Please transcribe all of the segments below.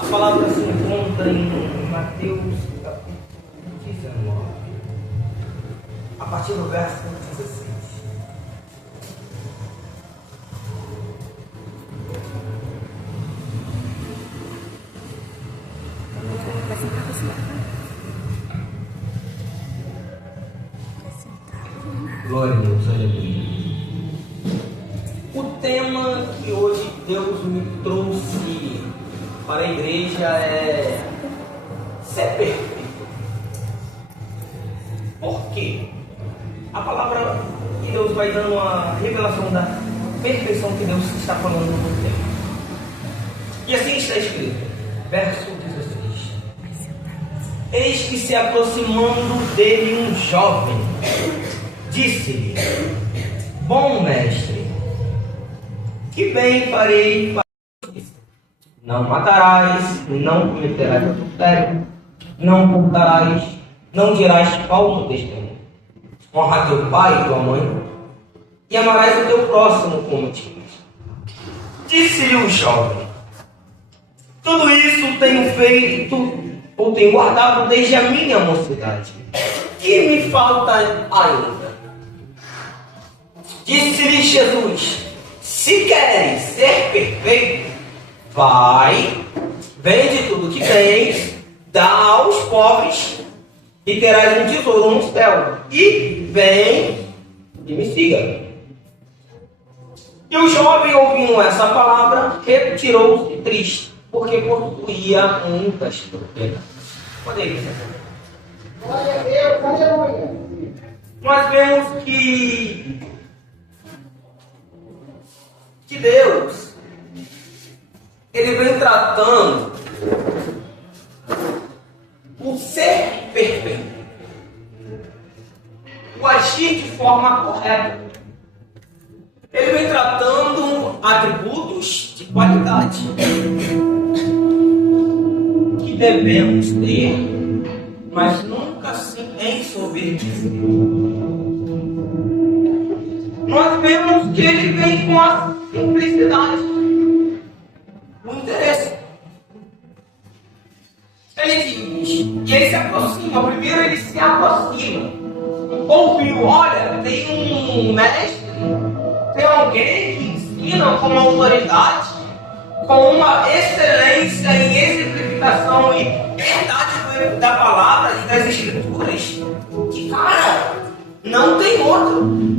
A palavra se encontra em Mateus capítulo 19, a partir do verso 16. Glória a Deus, aleluia. O tema que hoje Deus me trouxe para a igreja é ser perfeito. Por quê? A palavra que Deus vai dando uma revelação da perfeição que Deus está falando no tempo. E assim está escrito, verso 16. Eis que se aproximando dele um jovem, disse-lhe: Bom mestre, que bem farei para ti? Não matarás, não cometerás adultério, não furtarás, não dirás falso testemunho. Honra teu pai e tua mãe, e amarás o teu próximo como ti mesmo. Disse-lhe o jovem: Tudo isso tenho feito, ou tenho guardado desde a minha mocidade. Que me falta ainda? Disse-lhe Jesus: Se queres ser perfeito, vai, vende tudo que tens, dá aos pobres, e terás um tesouro no céu. E vem e me siga. E o jovem, ouvindo essa palavra, retirou-se triste, porque possuía muitas propriedades. Pode ir, glória a Deus, aleluia. Nós vemos que Deus, Ele vem tratando o ser perfeito, o agir de forma correta. Ele vem tratando atributos de qualidade que devemos ter, mas nunca se ensoberbecer. Nós vemos que ele vem com a simplicidade, o interesse. Ele diz, e ele se aproxima. Primeiro ele se aproxima. Ouviu, olha, tem um mestre, tem alguém que ensina com uma autoridade, com uma excelência em exemplificação e verdade da palavra e das escrituras, que, cara, não tem outro.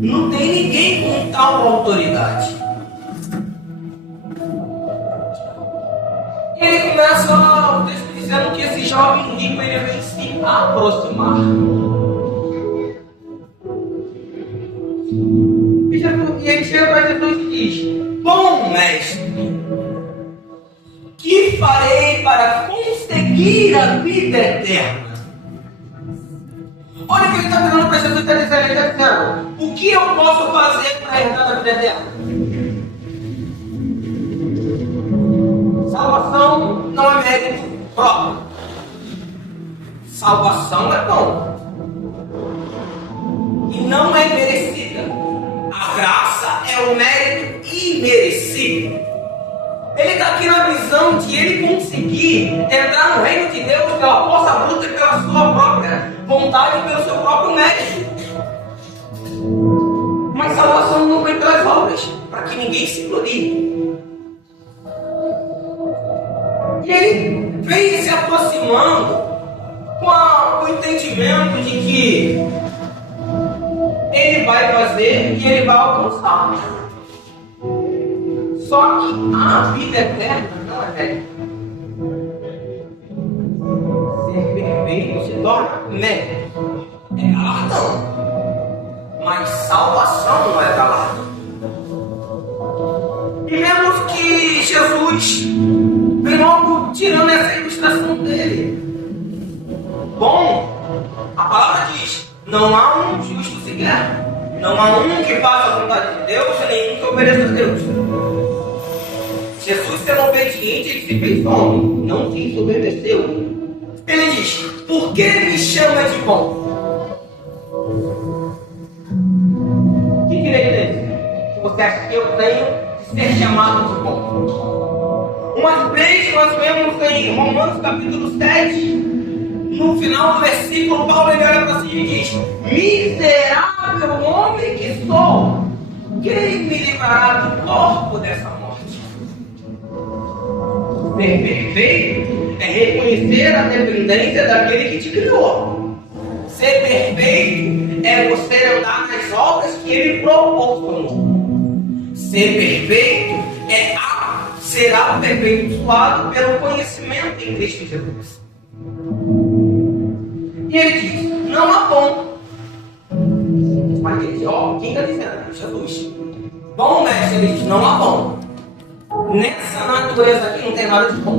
Não tem ninguém com tal autoridade. E ele começa o texto dizendo que esse jovem rico, ele vem se aproximar. E ele chega para Jesus e diz: Bom mestre, que farei para conseguir a vida eterna? Olha o que ele está dizendo para Jesus, ele está dizendo: o que eu posso fazer para herdar a vida eterna? Salvação não é mérito próprio. Salvação é bom e não é merecida. A graça é o mérito imerecido. Ele está aqui na visão de ele conseguir entrar no reino de Deus pela força bruta e pela sua própria vontade e pelo seu próprio mérito. Mas salvação não vem pelas obras, para que ninguém se glorie. E ele vem se aproximando com o entendimento de que ele vai fazer e ele vai alcançar. Só que a vida eterna não é mérito. Ser perfeito se torna mérito. É galardão. Mas salvação não é galardão. E vemos que Jesus vem logo tirando essa ilustração dele. Bom, a palavra diz: não há um justo sequer. Não há um que faça a vontade de Deus e nenhum que obedeça a Deus. Jesus, sendo obediente, ele se fez homem, não se ensoberbeceu. Ele diz: por que me chama de bom? Que direito é esse? Que você acha que eu tenho de ser chamado de bom? Uma vez nós vemos em Romanos capítulo 7, no final do versículo, Paulo ele olha para si e diz: miserável homem que sou, quem me livrará do corpo dessa morte? Ser perfeito é reconhecer a dependência daquele que te criou. Ser perfeito é você andar nas obras que ele proporcionou. Ser perfeito é ser aperfeiçoado pelo conhecimento em Cristo Jesus. E ele diz: não há bom. Mas ele diz: ó, quem está dizendo? Jesus. Bom, mestre, ele diz: não há bom. Nessa natureza aqui não tem nada de bom.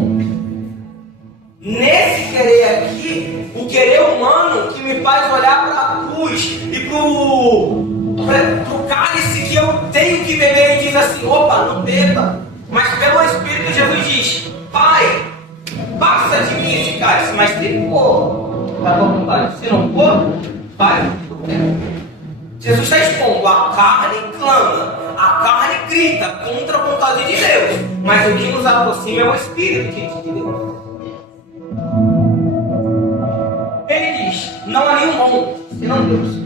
Nesse querer aqui, o querer humano que me faz olhar para a cruz e para o cálice que eu tenho que beber, e diz assim: opa, não beba. Mas pelo Espírito Jesus diz: Pai, passa de mim esse cálice, mas se for da tua vontade, se não for, faz o que tu quer. Jesus está expondo: a carne clama, a carne grita contra a vontade de Deus, mas o que nos aproxima é o Espírito de Deus. Ele diz: não há nenhum bom senão Deus.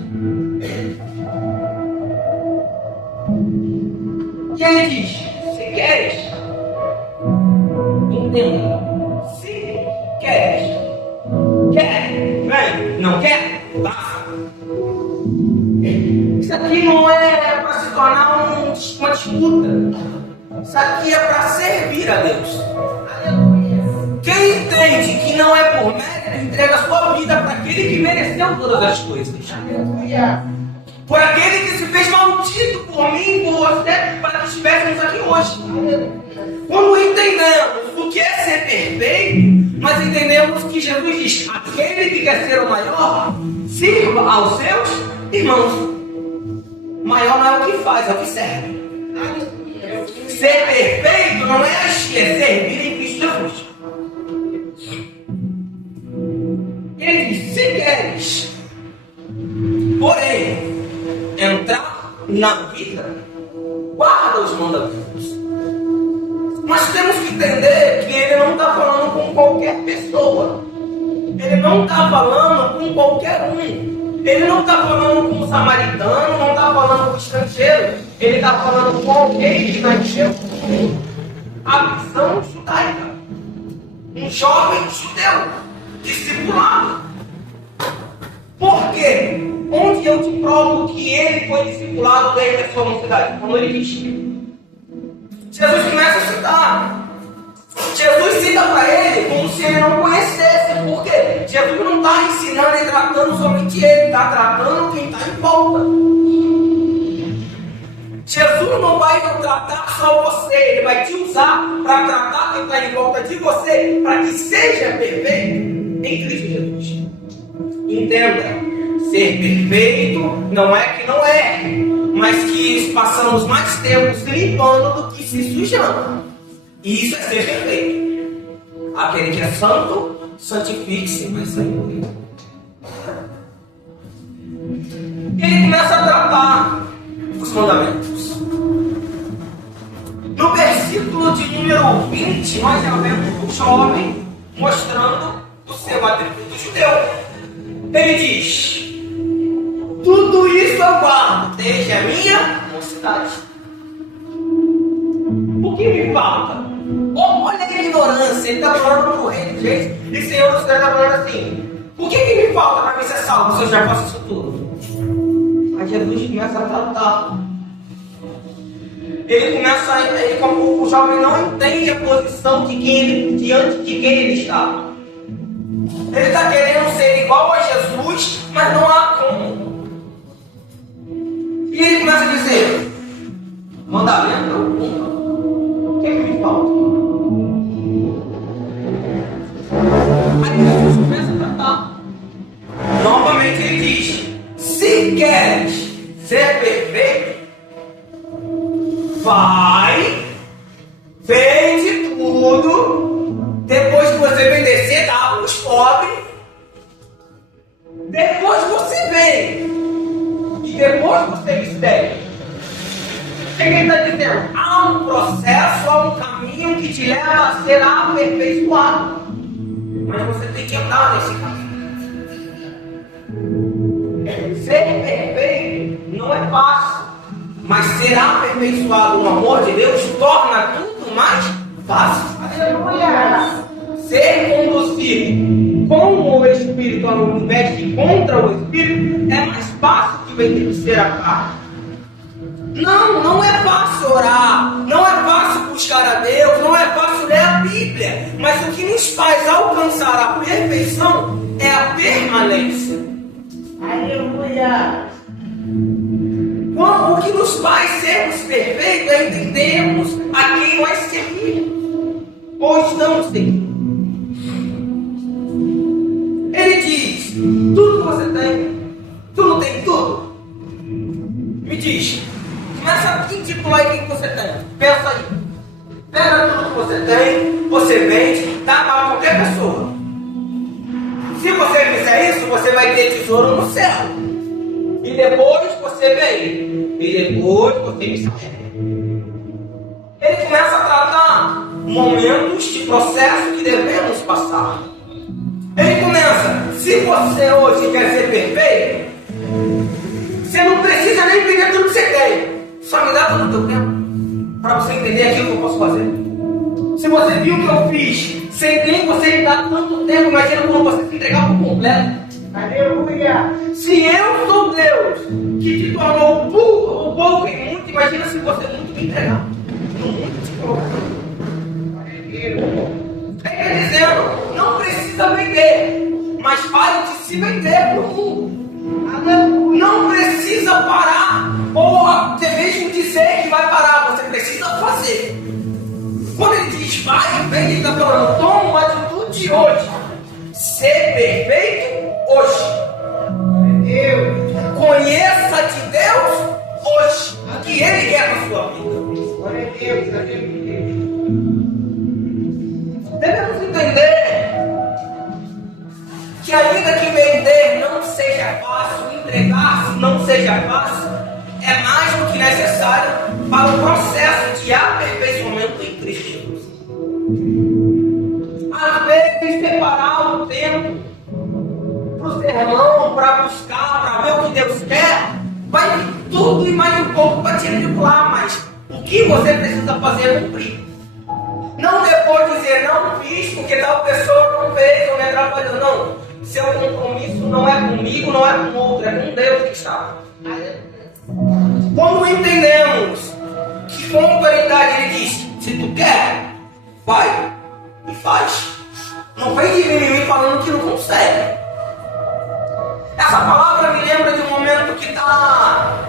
E ele diz: se queres, entenda. Se queres, quer, vem, não quer, passa. Isso aqui não é para se tornar uma disputa. Isso aqui é para servir a Deus. Quem entende que não é por mérito, entrega a sua vida para aquele que mereceu todas as coisas. Por aquele que se fez maldito por mim e por você, para que estivéssemos aqui hoje. Quando entendemos o que é ser perfeito, nós entendemos que Jesus diz: aquele que quer ser o maior, sirva aos seus irmãos. Maior não é o que faz, é o que serve. Ser perfeito não é agir, é servir em Cristo Jesus. Ele diz: se queres, porém, entrar na vida, guarda os mandamentos. Nós temos que entender que ele não está falando com qualquer pessoa. Ele não está falando com qualquer um. Ele não está falando com o samaritano, não está falando com o estrangeiro. Ele está falando com alguém que nasceu com a visão judaica. Um jovem judeu, discipulado. Por quê? Onde eu te provo que ele foi discipulado desde a sua mocidade? Quando ele diz. Jesus começa a citar. Jesus cita para ele como se ele não conhecesse. Por quê? Jesus não está ensinando e tratando somente ele, está tratando quem está em volta. Jesus não vai tratar só você, ele vai te usar para tratar quem está em volta de você, para que seja perfeito em Cristo Jesus. Entenda. Ser perfeito não é que não erre, mas que passamos mais tempo se limpando do que se sujando. E isso é ser perfeito. Aquele que é santo, santifique-se, mas sem morrer. Ele começa a tratar os mandamentos. No versículo de número 20, nós já vemos o jovem mostrando o seu atributo judeu. Ele diz: tudo isso eu guardo desde a minha mocidade. O que me falta? Olha a ignorância. Ele está falando para o rei de reis e Senhor dos Céus está falando assim: o que me falta para mim ser salvo se eu já faço isso tudo? Aí Jesus começa a tratar. Ele começa a. Como o jovem não entende a posição de diante de quem ele está. Ele está querendo ser igual a Jesus, mas não há como. E ele começa a dizer: mandamento, o que é que me falta? Aí Jesus começa a tratar. Novamente ele diz: se queres ser perfeito, vai, vende tudo, depois que você vender, você dá para os pobres, depois você vem. E depois você me segue. O que ele está dizendo? Há um processo, há um caminho que te leva a ser aperfeiçoado. Mas você tem que andar nesse caminho. Ser perfeito não é fácil, mas ser aperfeiçoado no amor de Deus torna tudo mais fácil. Aleluia! Ser conduzido com o Espírito ao invés de contra o Espírito é mais fácil que vencer a carne. Não é fácil orar, não é fácil buscar a Deus, não é fácil ler a Bíblia, mas o que nos faz alcançar a perfeição é a permanência. Aleluia! O que nos faz sermos perfeitos é entendermos a quem nós servimos ou estamos servindo. Ele diz: tudo que você tem, tu não tem tudo? Me diz, começa a intitular aí o que você tem. Pensa aí. Pega tudo que você tem, você vende, dá para qualquer pessoa. Se você fizer isso, você vai ter tesouro no céu. E depois você vem. E depois você me serve. Ele começa a tratar momentos de processo que devemos passar. Ele começa: se você hoje quer ser perfeito, você não precisa nem pedir tudo que você tem. Só me dá todo o teu tempo para você entender aquilo que eu posso fazer. Se você viu o que eu fiz, sem nem você me dar tanto tempo, imagina quando você se entregar por completo. Aleluia! Se eu sou Deus que te tornou um pouco e muito, imagina se você muito me entregar. Muito te colocar. Ele dizendo: não precisa vender, mas pare de se vender para o mundo. Não precisa parar, ou até mesmo dizer que vai parar, você precisa fazer. Quando ele diz vai, vem, ele está falando: toma uma atitude hoje. Ser perfeito hoje. Conheça de Deus hoje o que Ele quer na sua vida. Devemos entender que ainda que vender não seja fácil, entregar-se não seja fácil, é mais do que necessário para o processo de aperfeiçoamento em Cristo. Às vezes separar o tempo para o sermão, para buscar, para ver o que Deus quer, vai vir tudo e mais um pouco para te manipular, mas o que você precisa fazer é cumprir. Não depois dizer: não fiz porque tal pessoa não fez ou me atrapalhou. Não. Seu compromisso não é comigo, não é com outro, é com Deus que está. Quando entendemos que com autoridade Ele diz: se tu quer, vai e faz. Não vem de mim falando que não consegue. Essa palavra me lembra de um momento que está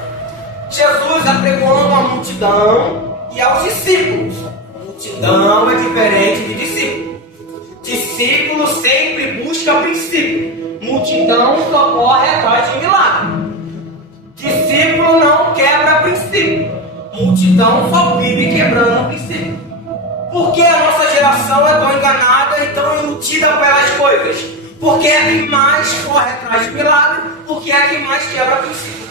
Jesus apregoando a multidão e aos discípulos. Multidão é diferente de discípulo. Discípulo sempre busca princípio. Multidão só corre atrás de milagre. Discípulo não quebra princípio. Multidão só vive quebrando princípio. Por que a nossa geração é tão enganada e tão iludida pelas coisas? Porque é que mais corre atrás de milagre, porque é que mais quebra princípios.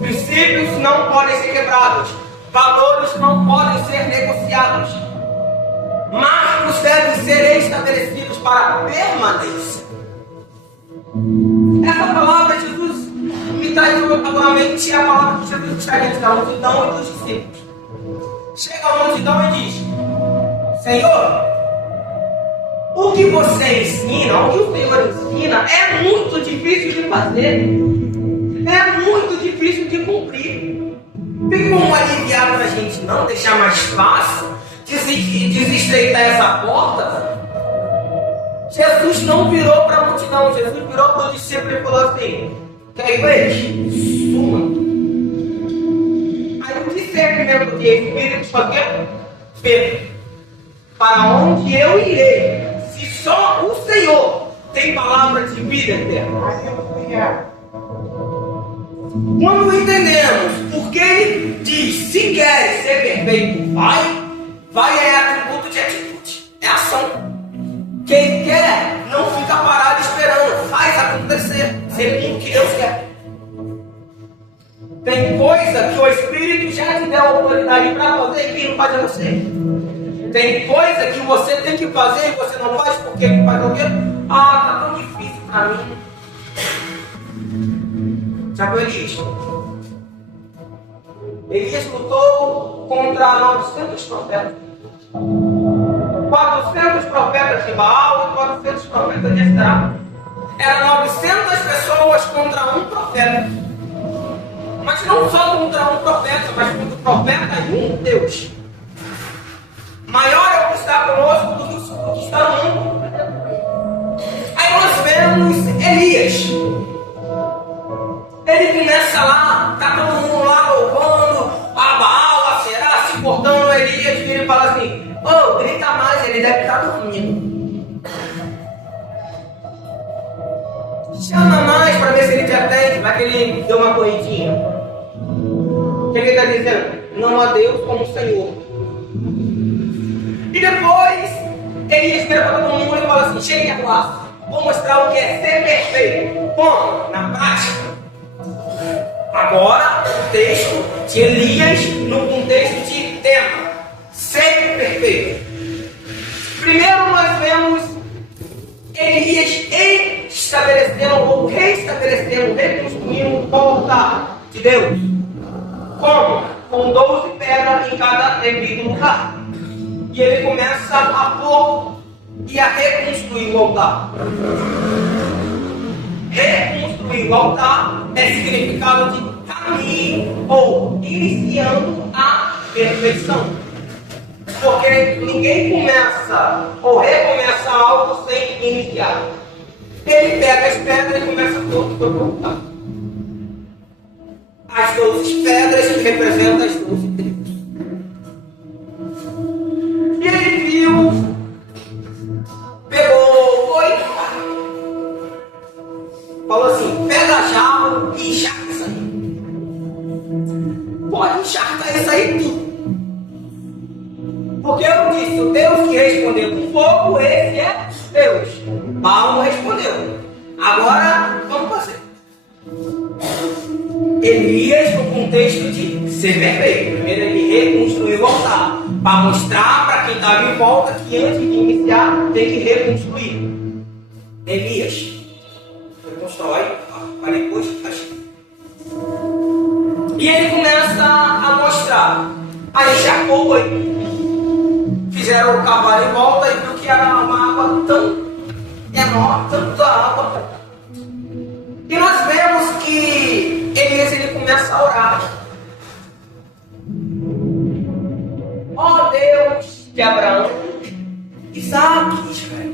Princípios não podem ser quebrados, valores não podem ser negociados, marcos devem ser estabelecidos para a permanência. Essa palavra de Jesus me traz novamente a palavra que Jesus está diante da multidão e dos discípulos. Chega a multidão e diz: Senhor, o que você ensina, o que o Senhor ensina é muito difícil de fazer. É muito difícil de cumprir. Tem como aliviar para a gente não deixar mais fácil, desestreitar essa porta? Jesus não virou para a multidão, Jesus virou para o discípulo e falou assim: quer ir? Suma. Aí o discernimento de Espírito só quer ver para onde eu irei. Só o Senhor tem palavra de vida eterna. Quando entendemos porque Ele diz: se queres ser perfeito, vai é atributo de atitude, é ação. Quem quer não fica parado esperando, faz acontecer, segundo o que Deus quer. Tem coisa que o Espírito já te deu autoridade para fazer e quem não faz é você. Tem coisa que você tem que fazer e você não faz porque faz o quê? Ah, tá tão difícil para mim. Sabe o Elias? Elias lutou contra 900 profetas. 400 profetas de Baal e 400 profetas de Esdra. Eram 900 pessoas contra um profeta. Mas não só contra um profeta, mas contra o profeta e um Deus. Maior é o que está conosco do que o que está no mundo. Aí nós vemos Elias. Ele começa lá, tá todo mundo lá louvando a Baal, a Será, se cortando o Elias, e ele fala assim: oh, grita mais, ele deve estar dormindo. Chama mais para ver se ele te atende, vai que ele deu uma corridinha. O que ele está dizendo? Não há Deus como o Senhor. E depois, Elias vira para todo mundo e fala assim: chegue a classe, vou mostrar o que é ser perfeito. Como? Na prática. Agora, o texto de Elias no contexto de tema: ser perfeito. Primeiro nós vemos Elias estabelecendo ou reestabelecendo, reconstruindo o altar de Deus. Como? Com 12 pedras em cada devido lugar. E ele começa a pôr e a reconstruir o altar. Reconstruir o altar é significado de caminho ou iniciando a perfeição. Porque ninguém começa ou recomeça algo sem iniciar. Ele pega as pedras e começa a pôr o altar. As 12 pedras que representam as 12 tribos. E ele viu, pegou, falou assim: pega a jarro e encharca isso aí. Pode encharcar isso aí tudo. Porque eu disse: o Deus que respondeu com fogo, esse é Deus. Baal não respondeu. Agora, vamos fazer. Elias, no contexto de ser perfeito, primeiro ele reconstruiu o altar, para mostrar para quem estava em volta que antes de iniciar tem que reconstruir. Elias reconstrói, para depois achar. E ele começa a mostrar. Aí encharcou o boi. Fizeram o cavalo em volta e viu que era uma água tão enorme, tanta água. E nós vemos que Elias ele começa a orar. Ó Deus de Abraão, Isaac e Israel,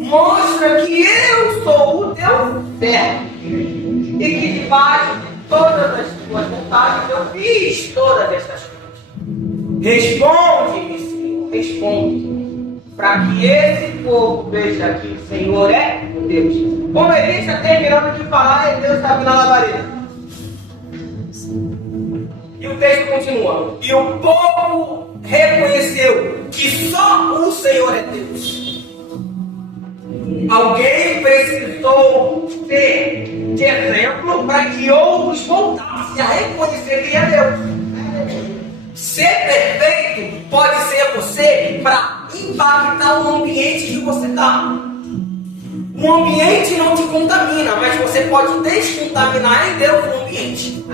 mostra que eu sou o teu servo e que debaixo de todas as tuas vontades eu fiz todas estas coisas. Responde-me, Senhor, responde, para que esse povo veja que o Senhor é Deus. Como Elias está terminando de falar, e Deus está vindo na labareda. E o texto continua: e o povo reconheceu que só o Senhor é Deus. Alguém precisou ser de exemplo para que outros voltassem a reconhecer quem é Deus. Ser perfeito pode ser você para impactar o ambiente que você está. O ambiente não te contamina, mas você pode descontaminar em Deus o ambiente.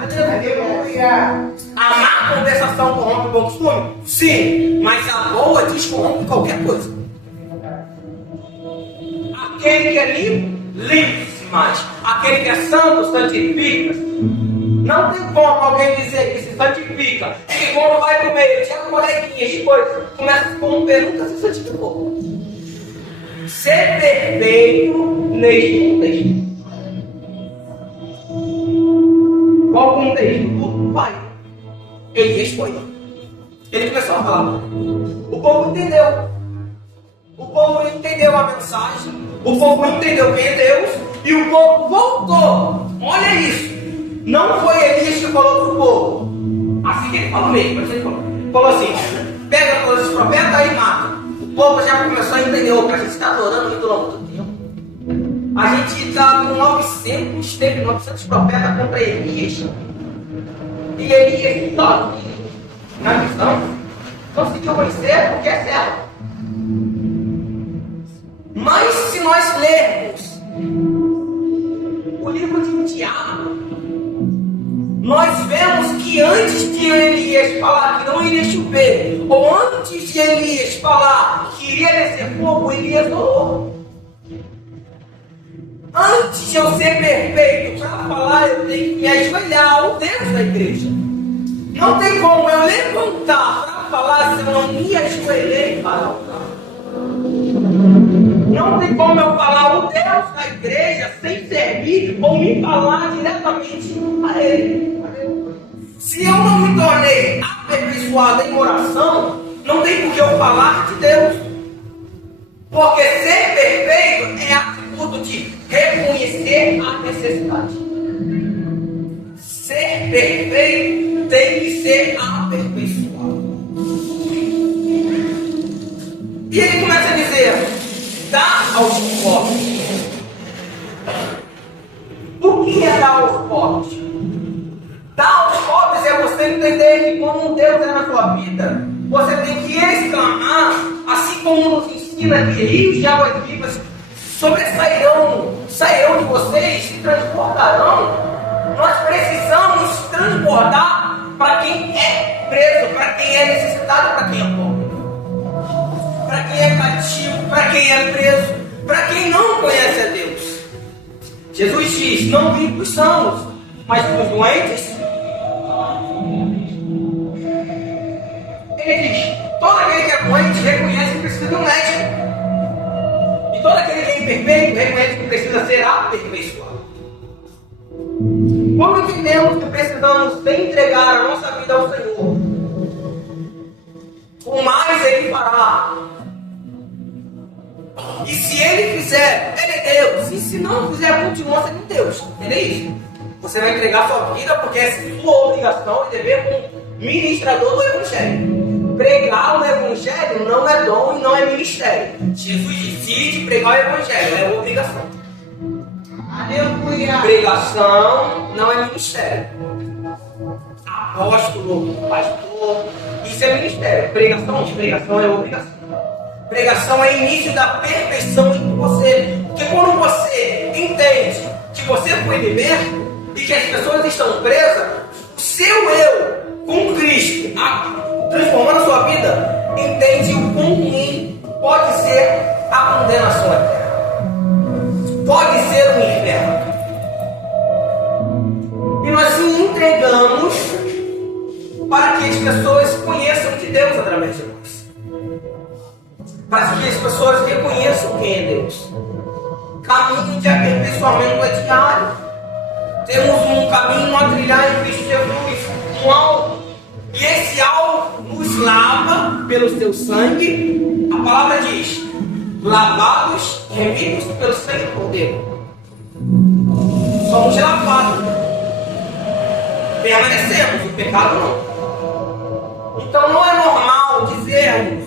A má conversação corrompe o bom costume? Sim, mas a boa descorrompe qualquer coisa. Aquele que é limpo, limpe-se mais. Aquele que é santo, santifica-se. Não tem como alguém dizer que se santifica e quando vai pro meio, tinha coleguinhas de coisas, começa a se corromper, nunca se santificou. Ser perfeito neste contexto. Qual contexto? O Pai. Ele foi. Ele começou a falar. O povo entendeu. O povo entendeu a mensagem. O povo entendeu quem é Deus. E o povo voltou. Olha isso. Não foi Elias que falou para o povo. Assim que ele falou mesmo. Mas ele falou assim: pega todos os profetas e mata. O povo já começou a entender: opa, a gente está adorando o ídolo há muito tempo. A gente está com 900 profetas contra Elias. E Elias sozinho na missão conseguiu vencer porque é certo. Mas se nós lermos o livro de Tiago, nós vemos que antes de Elias falar que não iria chover, ou antes de Elias falar que iria descer fogo, Elias orou. Antes de eu ser perfeito para falar, eu tenho que me ajoelhar ao Deus da igreja. Não tem como eu levantar para falar se eu não me ajoelhei para orar. Não tem como eu falar o Deus da igreja sem servir ou me falar diretamente a Ele. Se eu não me tornei aperfeiçoado em oração, não tem por que eu falar de Deus. Porque ser perfeito é atributo de reconhecer a necessidade. Ser perfeito tem que ser aperfeiçoado. E ele começa a dizer: dá aos pobres. O que é dar aos pobres? Dar aos pobres é você entender que como um Deus é na sua vida, você tem que exclamar, assim como nos ensina que rios de águas vivas sairão de vocês, se transportarão. Nós precisamos transportar para quem é preso, para quem é necessitado, para quem é pobre, para quem é cativo, para quem é preso, para quem não conhece a Deus. Jesus diz: não vim para os sãos, mas para os doentes. Ele diz: todo aquele que é doente reconhece que precisa de um médico. E todo aquele que é imperfeito reconhece que precisa ser aperfeiçoado. Quando entendemos que precisamos entregar a nossa vida ao Senhor, o mais Ele fará. E se Ele fizer, Ele é Deus. E se não fizer, continua sendo Deus. Entende isso? Você vai entregar a sua vida porque é sua obrigação e dever como ministrador do Evangelho. Pregar o Evangelho não é dom e não é ministério. Jesus decide pregar o Evangelho, é obrigação. Aleluia. Pregação não é ministério. Apóstolo, pastor, isso é ministério. Pregação é obrigação. Pregação é início da perfeição em você. Porque quando você entende que você foi liberto e que as pessoas estão presas, o seu eu com Cristo, transformando a sua vida, entende o quão ruim pode ser a condenação eterna. Pode ser um inferno. E nós se entregamos para que as pessoas conheçam de Deus através de nós. Para que as pessoas reconheçam quem é Deus. Caminho de aperfeiçoamento é diário. Temos um caminho a trilhar em Cristo Jesus, um alvo. E esse alvo nos lava pelo seu sangue. A palavra diz: lavados, remidos pelo sangue do Cordeiro. Somos lavados. Permanecemos, o pecado não. Então não é normal dizermos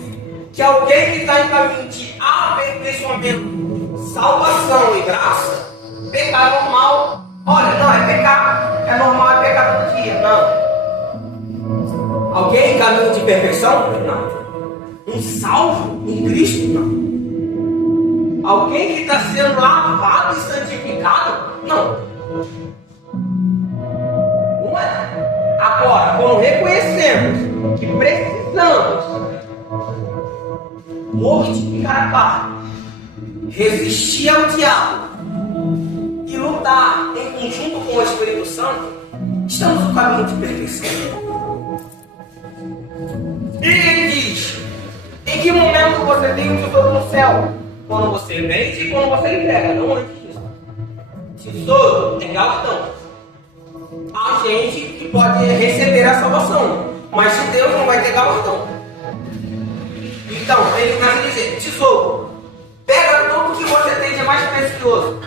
que alguém que está em caminho de aperfeiçoamento, salvação e graça, pecar é normal. Olha, não, é pecar. É normal, é pecar todo dia. Não. Alguém em caminho de perfeição? Não. Um salvo em Cristo? Não. Alguém que está sendo lavado e santificado? Não. Não é. Agora, quando reconhecemos que precisamos mortificar a carne, resistir ao diabo e lutar em conjunto com o Espírito Santo, estamos no caminho de perfeição. E ele diz: em que momento você tem um tesouro no céu? Quando você vende e quando você entrega, não antes disso. Tesouro é galardão. Há gente que pode receber a salvação, mas de Deus não vai ter galardão. Então, ele começa a dizer: tesouro, pega tudo que você tem de mais precioso.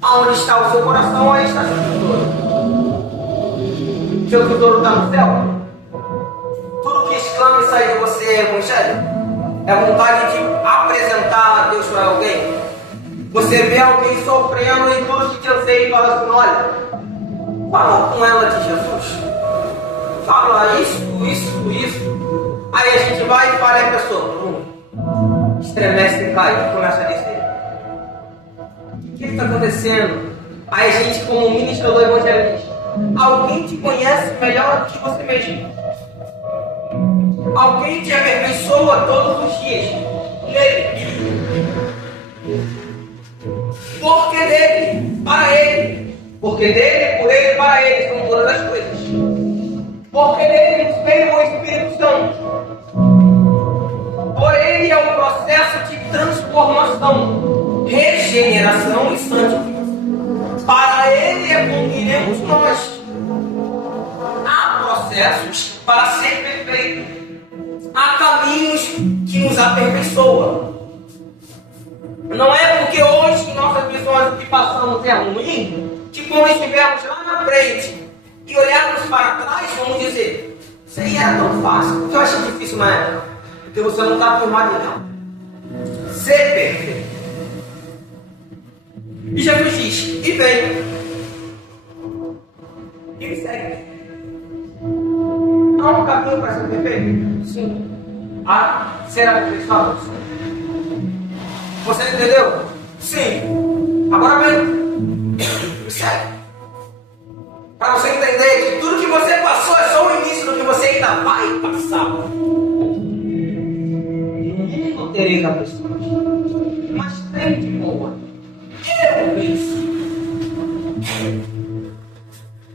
Aonde está o seu coração, aí está seu tesouro. Seu tesouro está no céu? Tudo que exclama e sai de você é evangelho? É vontade de apresentar a Deus para alguém? Você vê alguém sofrendo e tudo que te anseia e fala assim: olha, fala com ela de Jesus. fala isso. Aí a gente vai e fala, a pessoa estremece e cai, começa a descer. O que está acontecendo? Aí a gente, como ministrador evangelista, alguém te conhece melhor do que você mesmo. Alguém te aperfeiçoa todos os dias. Nele. Porque dele, para ele. Porque dele, por ele, para ele são todas as coisas. Porque dele nos veio o Espírito Santo. Por ele é um processo de transformação, regeneração e santificação. Para ele é como iremos nós. Há processos para ser perfeito. Há caminhos que nos aperfeiçoam. Não é porque hoje em nossas visões o que passamos é ruim, que quando estivermos lá na frente e olharmos para trás, vamos dizer, isso aí era tão fácil. O que eu acho difícil na época? Porque você não está firmado em nada. Ser perfeito. E Jesus diz, e vem. E me segue. Há um caminho para ser perfeito? Sim. Há ser aperfeiçoado? Sim. Você entendeu? Sim. Agora vem. Me segue. Para você entender que tudo que você passou é só o início do que você ainda vai passar. No mundo tereis aflições, mas tem de boa. Eu venci.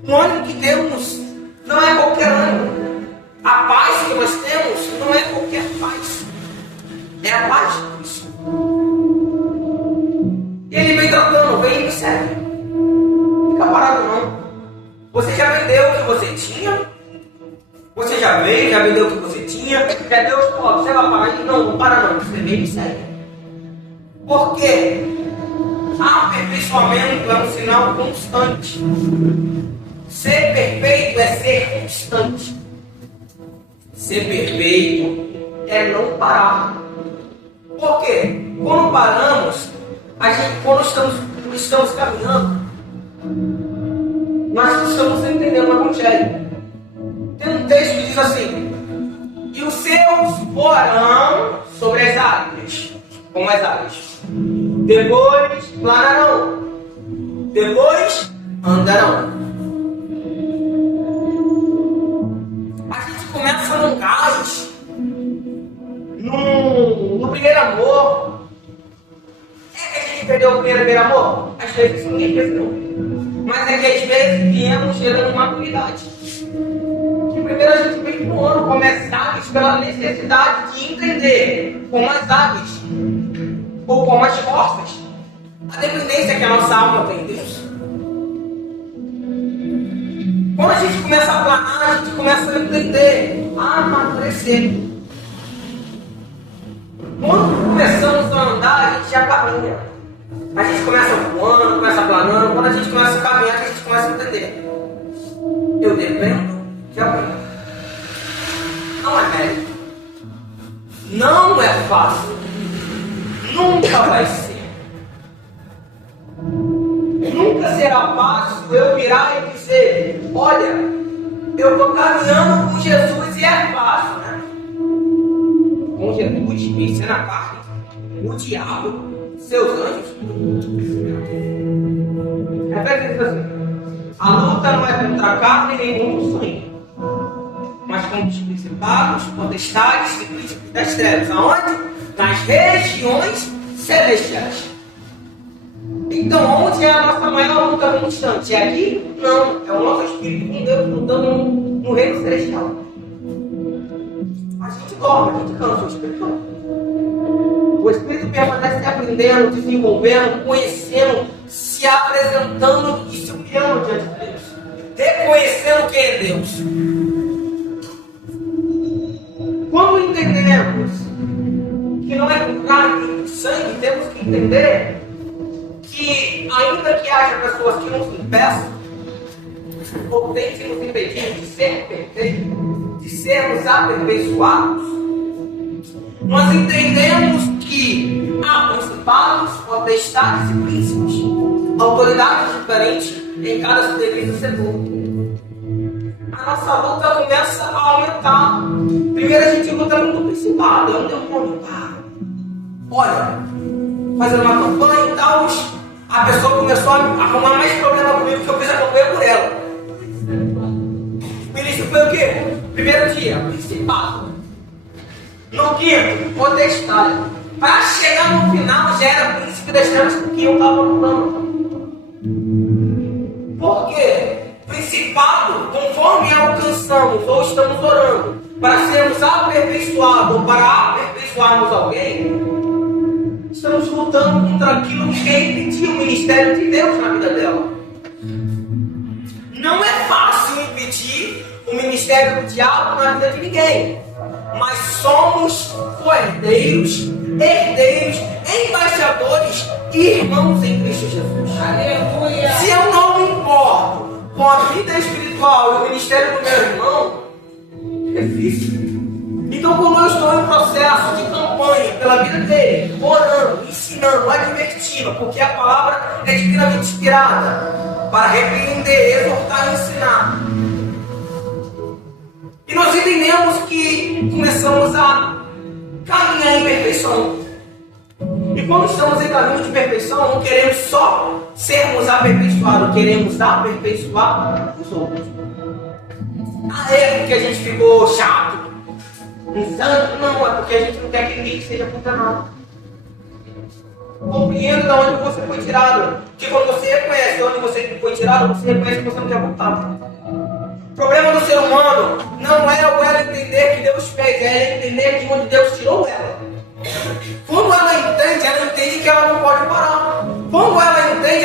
O ânimo que temos não é qualquer ânimo. A paz que nós temos não é qualquer paz. É a paz de Cristo. Ele vem tratando, vem e me segue. Fica parado não. Você já vendeu o que você tinha? Você já veio, já vendeu o que você tinha? Já deu os pobres, você vai parar aí? Não, não para não. Você vem e me segue. Por quê? Aperfeiçoamento é um sinal constante. Ser perfeito é ser constante. Ser perfeito é não parar. Por quê? Quando paramos, quando estamos caminhando, nós estamos entendendo o Evangelho. Tem um texto que diz assim: e os seus voarão sobre as águas, como as aves. Depois planarão, depois andarão. A gente começa num gás, no primeiro amor. É que a gente perdeu o primeiro amor? Às vezes ninguém perdeu. Mas é que às vezes viemos gerando maturidade. Que primeiro a gente vem voando como as aves pela necessidade de entender como as aves ou como as forças, a dependência que a nossa alma tem de Deus. Quando a gente começa a planar, a gente começa a entender, a amadurecer. Quando começamos a andar, a gente já caminha. A gente começa voando, começa planando. Quando a gente começa a caminhar, a gente começa a entender. Eu dependo de alguém. Não é mérito. Não é fácil. Nunca vai ser. Nunca será fácil eu virar e dizer: olha, eu estou caminhando com Jesus e é fácil, né? Com Jesus, vencer na carne, o diabo, seus anjos. Repete isso assim: a luta não é contra a carne nem contra o sangue, mas contra os principados, potestades e príncipes das trevas. Aonde? Nas regiões celestiais. Então, onde é a nossa maior luta constante? É aqui? Não. É o nosso espírito com Deus lutando no reino celestial. A gente dorme, a gente cansa o espírito. O espírito permanece aprendendo, desenvolvendo, conhecendo, se apresentando e se humilhando diante de Deus. Reconhecendo quem é Deus. Quando entendemos que não é com carne e sangue, temos que entender que, ainda que haja pessoas que nos impeçam ou tentem nos impedir de ser perfeitos, de sermos aperfeiçoados, nós entendemos que há principados, potestades e príncipes, autoridades diferentes em cada devido setor. A a nossa luta começa a aumentar. Primeiro a gente luta contra o principado, é um demônio. Olha, fazendo uma campanha e tal, a pessoa começou a arrumar mais problema comigo que eu fiz a campanha por ela. O início foi o quê? Primeiro dia, principado. No quinto, potestade. Para chegar no final, já era príncipe das trevas com quem eu estava lutando. Por quê? Principado, conforme alcançamos ou estamos orando para sermos aperfeiçoados ou para aperfeiçoarmos alguém, estamos lutando contra aquilo que quer impedir o ministério de Deus na vida dela. Não é fácil impedir o ministério do diabo na vida de ninguém, mas somos herdeiros, embaixadores e irmãos em Cristo Jesus. Aleluia! Se eu não me importo com a vida espiritual e o ministério do meu irmão, é difícil. Então, quando eu estou em processo de campanha pela vida dele, orando, ensinando, advertindo, porque a palavra é divinamente inspirada para repreender, exortar e ensinar. E nós entendemos que começamos a caminhar em perfeição. E quando estamos em caminho de perfeição, não queremos só sermos aperfeiçoados, queremos aperfeiçoar os outros. É porque a gente ficou chato, um santo, não, é porque a gente não quer que ninguém seja condenado. Compreenda de onde você foi tirado. Porque quando você reconhece de onde você foi tirado, você reconhece que você não quer voltar. O problema do ser humano não é o ela entender que Deus fez, é ela entender de onde Deus tirou ela. Quando ela entende que ela não pode parar. Quando ela entende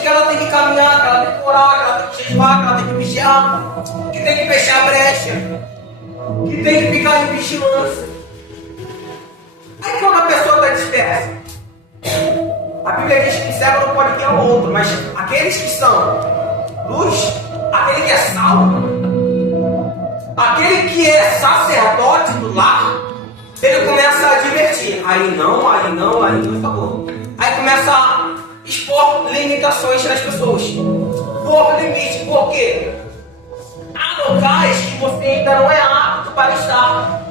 que ela tem que caminhar, que ela tem que orar, que ela tem que jejuar, que ela tem que vigiar, que tem que fechar a brecha, que tem que ficar em vigilância. Aí quando a pessoa está dispersa, a Bíblia diz que cego não pode guiar o outro, mas aqueles que são luz, aquele que é salvo, aquele que é sacerdote do lar, ele começa a advertir. Aí não, acabou. Aí começa a expor limitações das pessoas. Por limite, por quê? Há locais que você ainda não é apto para estar.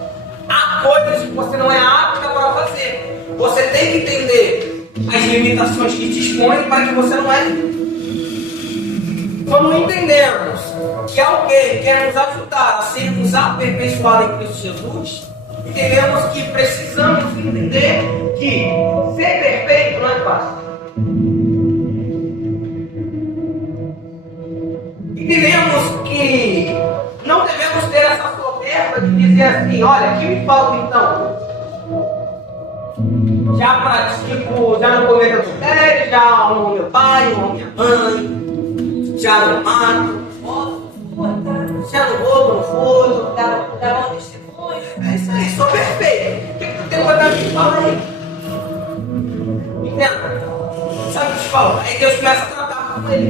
Há coisas que você não é apta para fazer. Você tem que entender as limitações que te expõem para que você não é. Quando entendemos que alguém quer nos ajudar a sermos aperfeiçoados em Cristo Jesus, entendemos que precisamos entender que ser perfeito não é fácil. Entendemos que não devemos ter essa soberba de dizer assim, olha, que me falta então? Já pratico, já não cometo adultério, já amo meu pai, amo minha mãe, já não mato, já não roubo, não furto, já não testemunho. É isso aí, sou perfeito. O que tu tem para me falar aí? Entenda? Sabe o que te falo? Aí Deus começa a tratar com ele.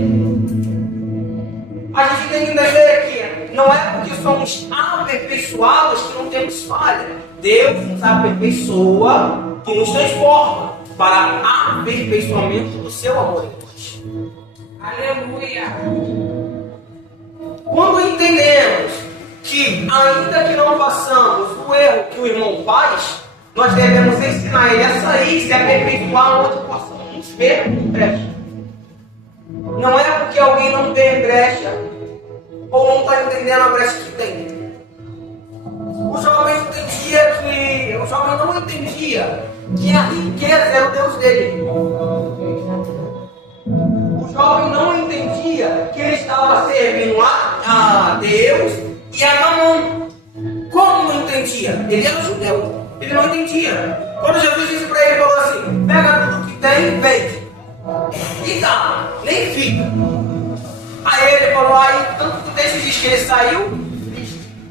A gente tem que entender que não é porque somos aperfeiçoados que não temos falha. Deus nos aperfeiçoa e nos transforma para aperfeiçoamento do seu amor em nós. Aleluia! Quando entendemos que, ainda que não façamos o erro que o irmão faz, nós devemos ensinar ele a sair, se aperfeiçoar onde possamos ver brecha. Não é porque alguém não tem brecha ou não está entendendo a brecha que tem. O jovem não entendia que a riqueza era o Deus dele. O jovem não entendia que ele estava servindo a Deus e a Mamon. Como não entendia? Ele era judeu, ele não entendia. Quando Jesus disse para ele, falou assim, pega tudo que tem e vende. E tá, nem fica. Aí ele falou, aí tanto que o texto diz que ele saiu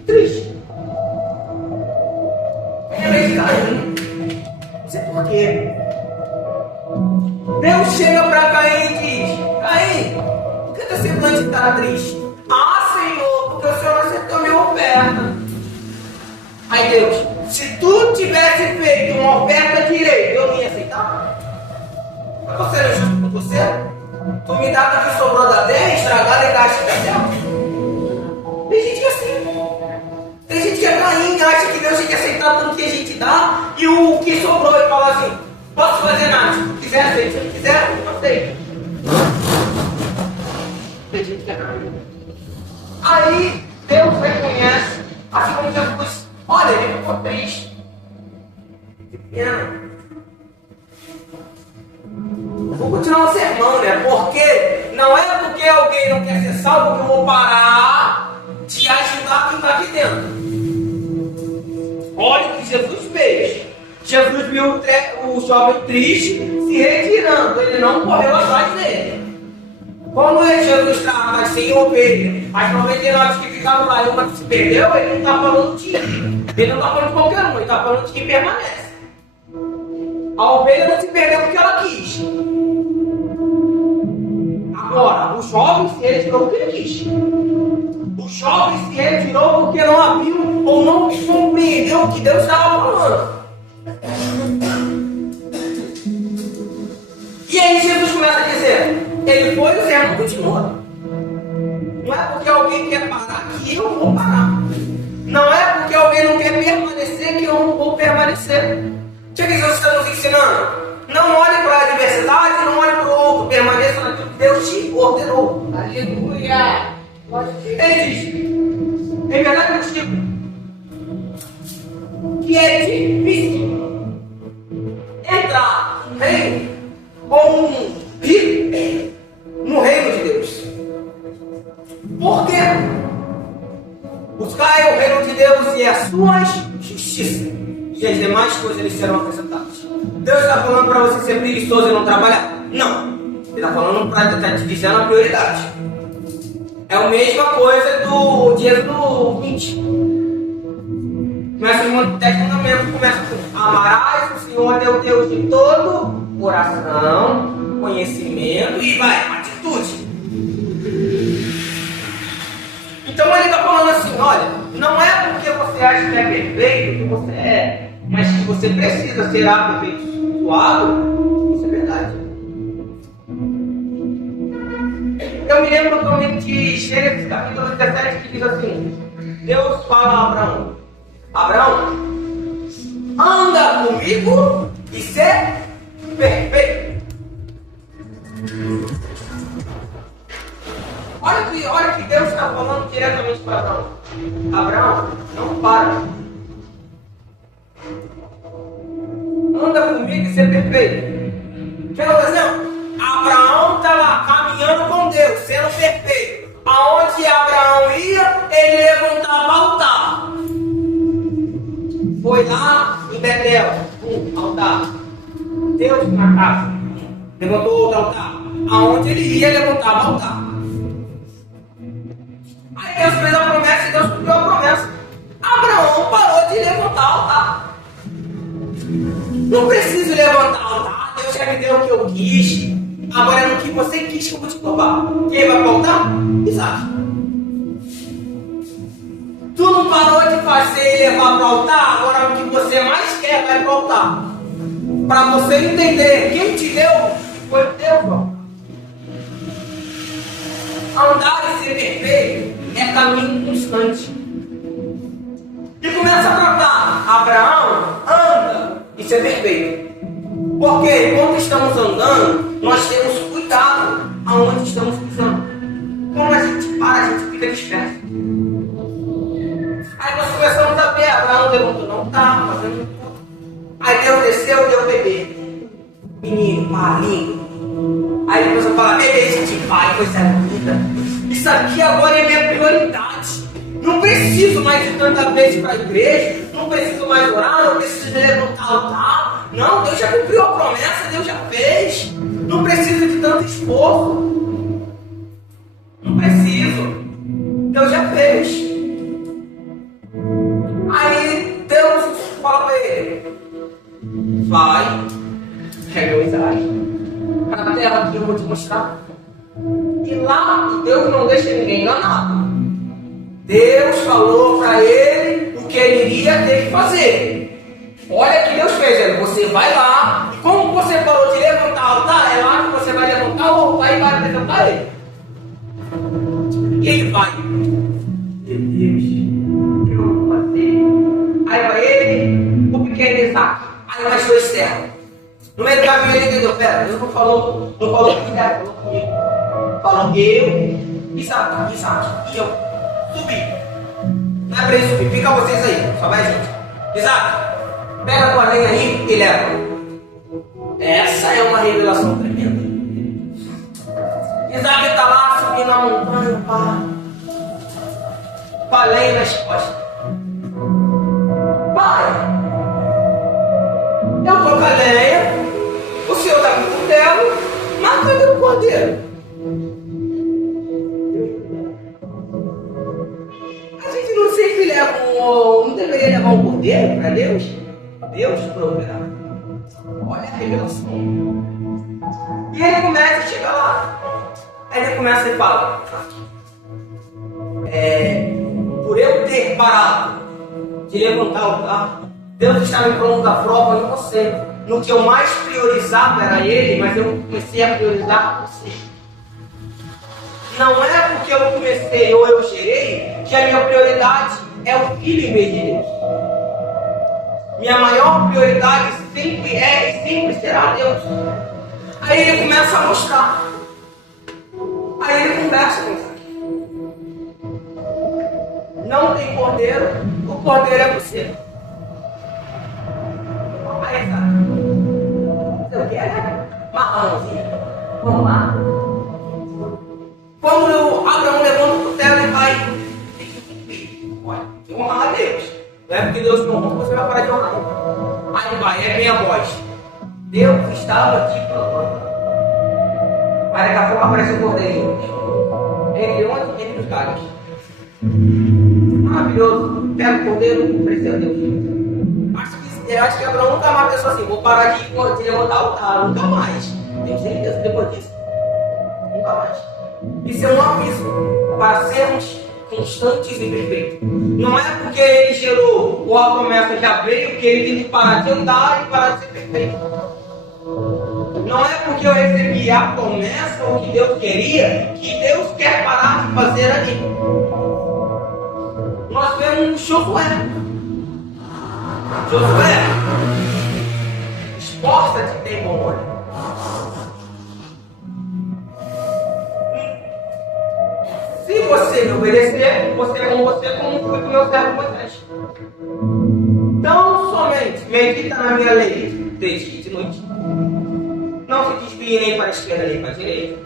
triste. Ele caiu. Não sei por quê. Deus chega para Caim e diz, Caim, por que teu semblante está triste? Ah, Senhor, porque o Senhor acertou minha oferta. Aí Deus, se tu tivesse feito uma oferta direita, eu não ia aceitar? Mas você era justo com você? Tu me dá do que sobrou da terra, estragada e gasta da terra? Tem gente que é dá tudo que a gente dá, e o que sobrou ele fala assim, posso fazer nada, se tu quiser, aceita, se não quiser, não aceita. Aí Deus reconhece, assim como Jesus, olha, ele ficou triste. Pequeno. Vou continuar o sermão, né? Porque não é porque alguém não quer ser salvo que eu vou parar de ajudar quem está aqui dentro. Olha o que Jesus fez. Jesus viu o jovem triste se retirando. Ele não correu atrás dele. Quando Jesus trata sem ovelha, as 99 que ficaram lá e uma que se perdeu, ele não está falando de ele não está falando de qualquer um, ele está falando de quem permanece. A ovelha não se perdeu porque ela quis. Agora, o jovem se retirou porque ele quis. O jovem se retirou porque não abriu ou não compreendeu o que Deus estava falando. E aí Jesus começa a dizer, ele foi e o sermão continua. Não é porque alguém quer parar que eu vou parar. Não é porque alguém não quer permanecer que eu não vou permanecer. O que Jesus está nos ensinando? Não olhe para a adversidade, não olhe para o outro. Permaneça naquilo que Deus te ordenou. Aleluia! Ele diz, em verdade contigo, que é difícil entrar no reino como um rico no reino de Deus. Por quê? Buscai o reino de Deus e a sua justiça, e as demais coisas lhes serão acrescentadas. Deus está falando para você ser preguiçoso e não trabalhar? Não. Ele está falando para estar te dizendo a prioridade. É a mesma coisa do Êxodo 20. Começa o 10 mandamentos, começa com amarás o Senhor teu Deus de todo coração, conhecimento e vai, atitude. Então ele está falando assim, olha, não é porque você acha que é perfeito que você é, mas que você precisa ser aperfeiçoado, isso é verdade. Eu me lembro também de Gênesis capítulo 17 que diz assim, Deus fala a Abraão, Abraão, anda comigo e ser perfeito. Olha que Deus está falando diretamente para Abraão. Abraão, não para. Anda comigo e ser perfeito. Quer um exemplo? Abraão estava caminhando com Deus, sendo perfeito. Aonde Abraão ia, ele levantava altar. Foi lá em Betel, altar. Deus na casa, levantou outro altar. Aonde ele ia, levantava altar. Aí Deus fez a promessa e Deus cumpriu a promessa. Abraão parou de levantar altar. Não preciso levantar altar. Deus já me deu o que eu quis. Agora é no que você quis que eu vou te provar. Quem vai para o altar? Isaac. Tu não parou de fazer e levar para o altar. Agora o que você mais quer vai para o altar. Para você entender quem te deu foi Deus. Andar e ser perfeito é caminho constante. E começa a tratar. Abraão, anda e ser perfeito. Porque enquanto estamos andando, nós temos cuidado aonde estamos pisando. Quando a gente para, a gente fica disperso. Aí nós começamos a ver, Abraão levantou, não está fazendo tudo. Aí Deus desceu, deu bebê. Menino, lindo. Aí depois eu falo, bebê, gente, vai, coisa linda. Isso aqui agora é minha prioridade. Não preciso mais de tanta vez para a igreja. Não preciso mais orar, não preciso de levantar altar. Não, Deus já cumpriu a promessa, Deus já fez. Não preciso de tanto esforço. Não preciso. Deus já fez. Aí Deus fala para ele, vai, pega o Isaac para a terra que eu vou te mostrar. E lá Deus não deixa ninguém enganado. Deus falou para ele o que ele iria ter que fazer. Olha que Deus fez, ele, você vai lá, e como você falou de levantar o altar, é lá que você vai levantar o altar e vai apresentar ele. E ele vai. Meu Deus, o que eu vou fazer? Aí vai ele, mais dois servos. No meio do caminho ele entendeu, pera, Deus não falou que era, falou comigo. Falou eu, Isaac, e eu subi. Não é pra ele subir, fica vocês aí, só vai gente. Isaac, pega a tua lenha aí e leva. Essa é uma revelação tremenda. Isaac está lá subindo a montanha, com a lenha nas costas. Pai, eu estou com a lenha, o senhor está com o cutelo, mas cadê o cordeiro? A gente não sempre leva não deveria levar um cordeiro para Deus? Deus proverá. Olha a revelação. E ele começa a chegar lá. Aí ele começa e fala: por eu ter parado de levantar o altar, Deus está me pondo a prova em você. No que eu mais priorizava era ele, mas eu comecei a priorizar você. Não é porque eu comecei ou eu gerei que a minha prioridade é o filho em vez de Deus. Minha maior prioridade sempre é e sempre será Deus. Aí ele começa a mostrar. Aí ele conversa com Isaac. Não tem cordeiro, o cordeiro é você. Aí Isaac, você quer? Marrãozinho. Vamos lá. Quando Abraão levanta o cutelo e vai, olha, honrar a Deus. Não é porque Deus não honra, você vai parar de honrar. Aí vai, é minha voz. Deus estava te provando. Aí daqui a pouco aparece o cordeirinho. Entre onde? Entre os galhos. Maravilhoso. Pega o cordeiro, ofereceu a Deus. Eu acho que Abraão nunca mais pensou assim: vou parar de levantar o altar. Nunca mais. Tenho certeza depois disso. Nunca mais. Isso é um aviso para sermos constantes e perfeitos. Não é porque ele gerou ou a promessa já veio que ele tem que parar de andar e parar de ser perfeito. Não é porque eu recebi a promessa ou que Deus queria que Deus quer parar de fazer ali. Nós vemos Josué. Esforça-te e tem bom olho. Se você me obedecer, você é como foi com meu servo Moisés. Então somente medita na minha lei de dia e de noite. Não se desvie nem para a esquerda nem para a direita.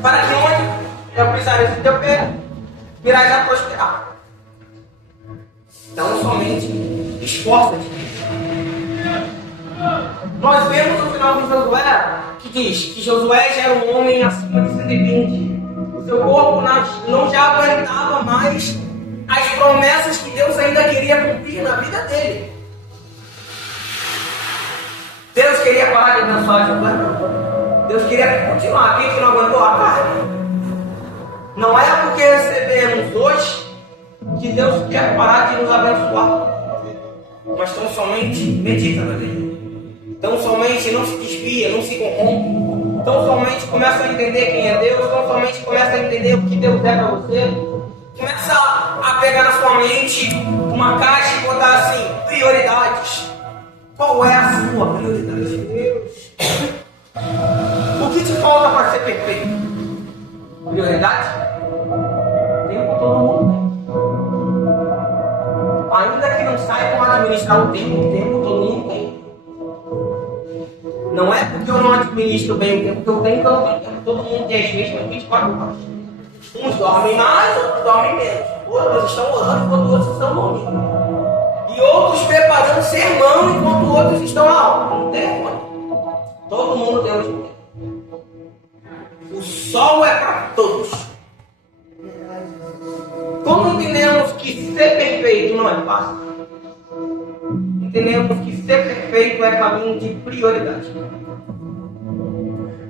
Para que onde eu pisares o teu pé, virás a prosperar. Então somente esforça-te. Nós vemos no final de Josué que diz que Josué já era um homem acima de 120. O seu corpo não já aguentava mais as promessas que Deus ainda queria cumprir na vida dele. Deus queria parar de abençoar Josué? Deus queria continuar. Quem que não aguentou? A carne. Não é porque recebemos hoje que Deus quer parar de nos abençoar. Mas tão somente medita na lei. Tão somente não se desvia, não se corrompe. Tão somente começa a entender quem é Deus. Tão somente começa a entender o que Deus é para você. Começa a pegar na sua mente uma caixa e botar assim: prioridades. Qual é a sua prioridade? O que te falta para ser perfeito? Prioridade? Tempo todo mundo tem. Ainda que não saibam administrar o tempo todo mundo tem. Não é porque eu não administro bem o tempo que eu tenho que eu não tenho tempo. Todo mundo tem as mesmas 24 horas. Uns dormem mais, outros dormem menos. Outros estão orando enquanto outros estão dormindo. E outros preparando sermão enquanto outros estão na aula. Não tem telefone. Todo mundo tem o mesmo tempo. O sol é para todos. Como entendemos que ser perfeito não é fácil? Entendemos que ser perfeito é caminho de prioridade.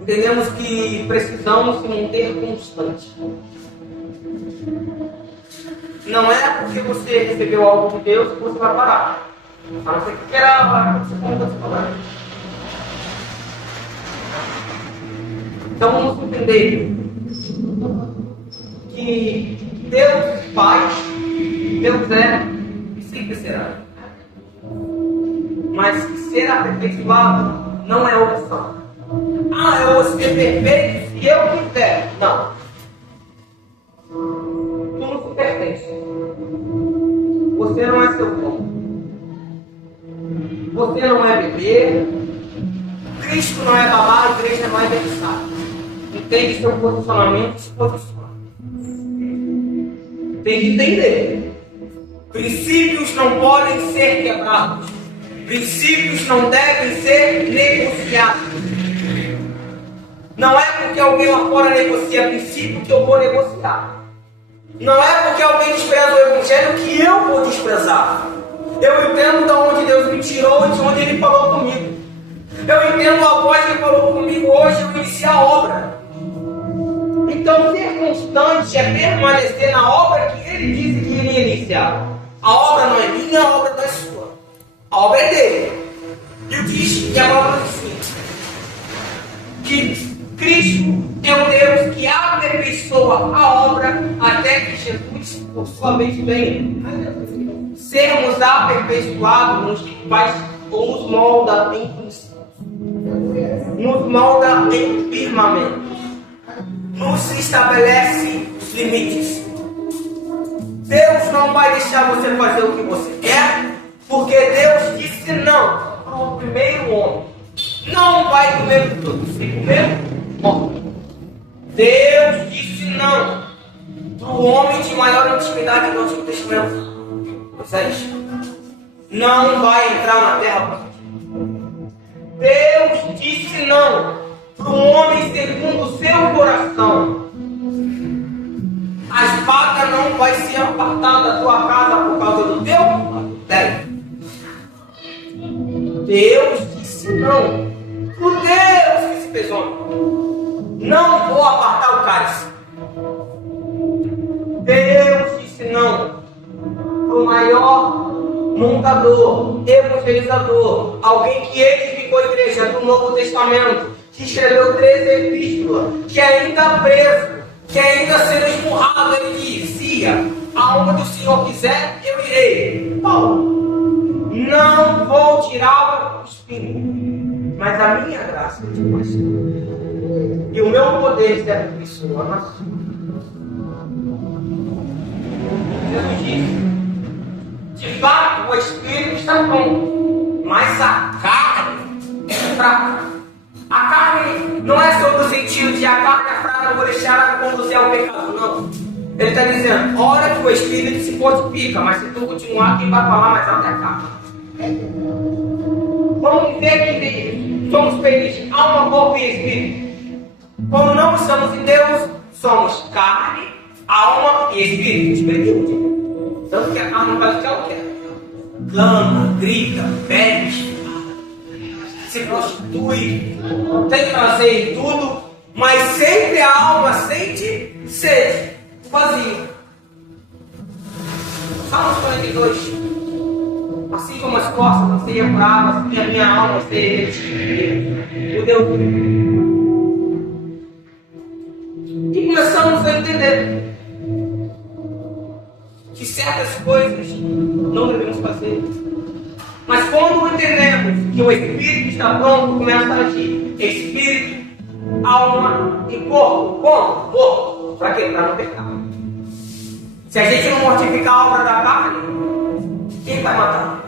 Entendemos que precisamos se manter constante. Não é porque você recebeu algo de Deus que você vai parar. A não ser que queira parar, você não vai parar. Então vamos entender que Deus faz, Deus é e sempre será. mas ser aperfeiçoado não é opção. Ah, eu vou ser perfeito se eu quiser. Não. Tu não se pertence. Você não é seu dono. Você não é bebê. Cristo não é babá, a igreja não é berçário. Entende seu posicionamento e se posiciona. Tem que entender. Princípios não podem ser quebrados. Princípios não devem ser negociados. Não é porque alguém lá fora negocia princípio que eu vou negociar. Não é porque alguém despreza o Evangelho que eu vou desprezar. Eu entendo de onde Deus me tirou e de onde Ele falou comigo. Eu entendo a voz que falou comigo hoje, eu iniciei a obra. Então, ser constante é permanecer na obra que Ele disse que iria iniciar. A obra não é minha, a obra não é sua. A obra é dele. E o diz que a palavra diz assim, que Cristo é o Deus que aperfeiçoa a obra até que Jesus, por sua vez, venha. Sermos aperfeiçoados nos faz ou nos molda em princípios, nos molda em firmamentos, nos estabelece os limites. Deus não vai deixar você fazer o que você quer, porque Deus disse não para o primeiro homem. Não vai comer tudo, se comer, morre. Deus disse não para o homem de maior intimidade do Antigo Testamento. Moisés não vai entrar na terra. Deus disse não para um homem segundo o seu coração. A espada não vai ser apartada da tua casa por causa do teu adultério. Deus disse não para o Deus que se fez homem. Não vou apartar o cálice. Deus disse não para o maior montador, evangelizador, alguém que edificou a igreja do Novo Testamento, que escreveu 13 epístolas, que ainda preso, que ainda sendo esmurrado, ele dizia: aonde o Senhor quiser, eu irei. Paulo, não vou tirar o espírito, mas a minha graça te basta. E o meu poder se aperfeiçoa na sua. Jesus disse: de fato, o espírito está pronto, mas a carne é fraca. A carne não é sobre o sentido de a carne é fraca, eu vou deixar ela conduzir ao pecado, não. Ele está dizendo, hora que o espírito se fortifica, mas se tu continuar, quem vai falar mais alto é a carne. Vamos dizer que somos felizes, alma, corpo e espírito. Quando não estamos em Deus, somos carne, alma e espírito. Tanto que a carne faz o que ela quer. Clama, grita, bebe, se prostitui, tem prazer em tudo, mas sempre a alma sente sede, vazio. Salmos 42. Assim como as costas não seriam bravas, assim a minha alma seria retida. O Deus e começamos a entender que certas coisas não devemos fazer. Mas quando entendemos que o Espírito está pronto, começa a agir. Espírito, alma e corpo. Como? Corpo. Para quê? Para não pecar. Se a gente não mortificar a obra da carne, quem vai matar?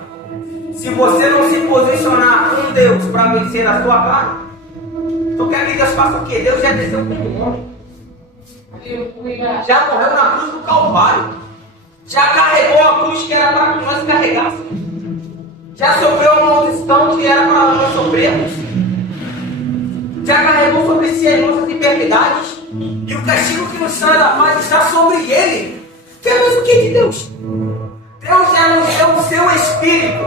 Se você não se posicionar com Deus para vencer a sua carne, tu quer que Deus faça o quê? Deus já desceu como um homem. Já morreu na cruz do Calvário. Já carregou a cruz que era para que nós carregássemos. Já sofreu a maldição que era para nós sofrermos. Já carregou sobre si as nossas enfermidades. E o castigo que nos traz da paz está sobre ele. Temos o que de Deus? Deus já nos deu o seu Espírito.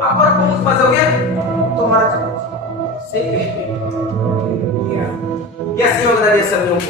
Agora vamos fazer o quê? Tomar a Deus. Ser perfeito. E assim eu agradeço a meu povo.